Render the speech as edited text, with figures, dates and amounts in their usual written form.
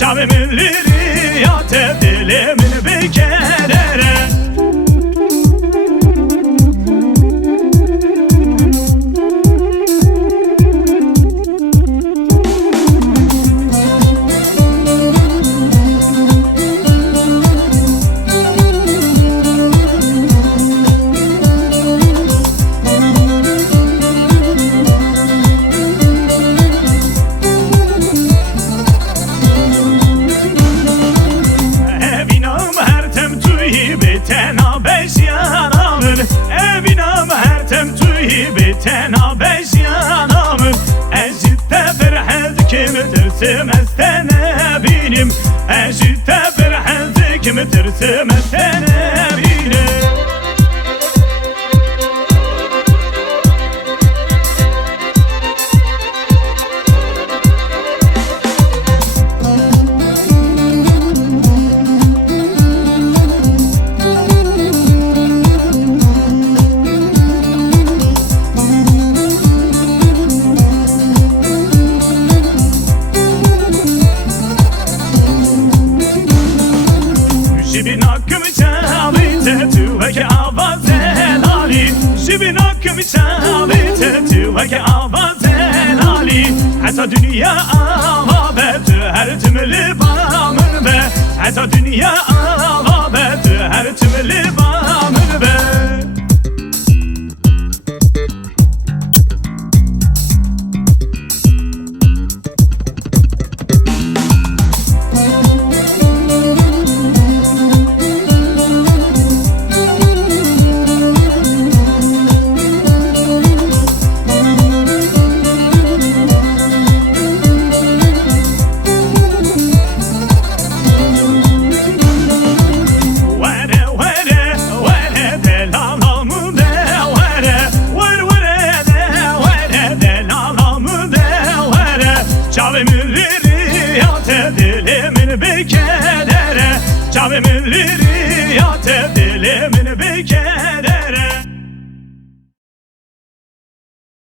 Çavimin liriyate dilimin bir kedere. Tena beş yanamın Ejitte bir hez kimdir simestene binim Ejitte bir hez kimdir simestene binim. Jibin hakkımı çalite tüveke avazelali Jibin hakkımı çalite tüveke avazelali Hatta dünya avabet her tümlü bamır be Hatta dünya avabet her tümlü bamır be. Çavimin liriyate dilimin bir kedere. Çavimin liriyate dilimin bir kedere.